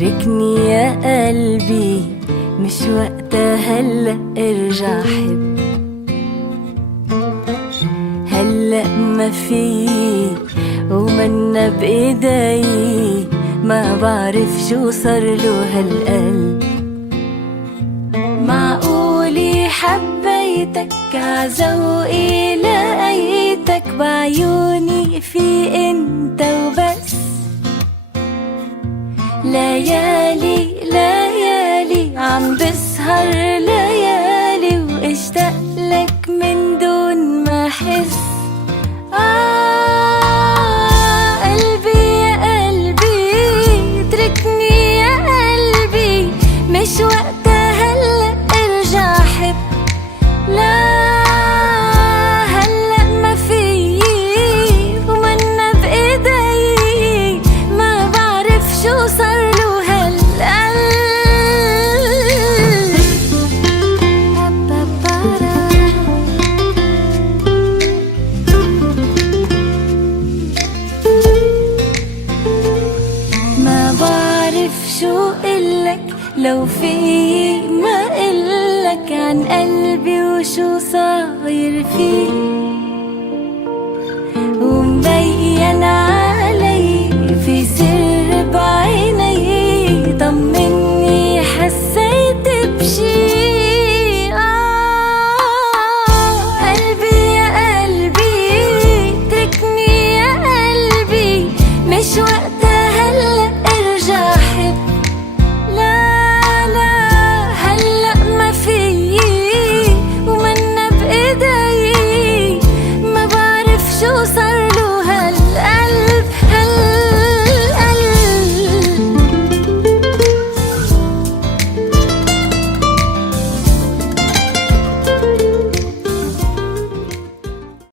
اتركني يا قلبي، مش وقتها هلأ ارجع حب. هلأ ما في ومنا بإيدي، ما بعرف شو صارله هالقلب. معقولي حبيتك عذوقي لقيتك، بعيوني في انت وبس. ليالي ليالي عم بسهر ليالي، واشتاق لك من دون ما احس. قلبي يا قلبي اتركني يا قلبي، مش وقتها هلأ ارجع حب. لا هلأ ما في ومنا بإيدي، ما بعرف شو صارله هالقلب. ما بعرف شو قلك، لو في ما قلك عن قلبي وشو صاير فيه.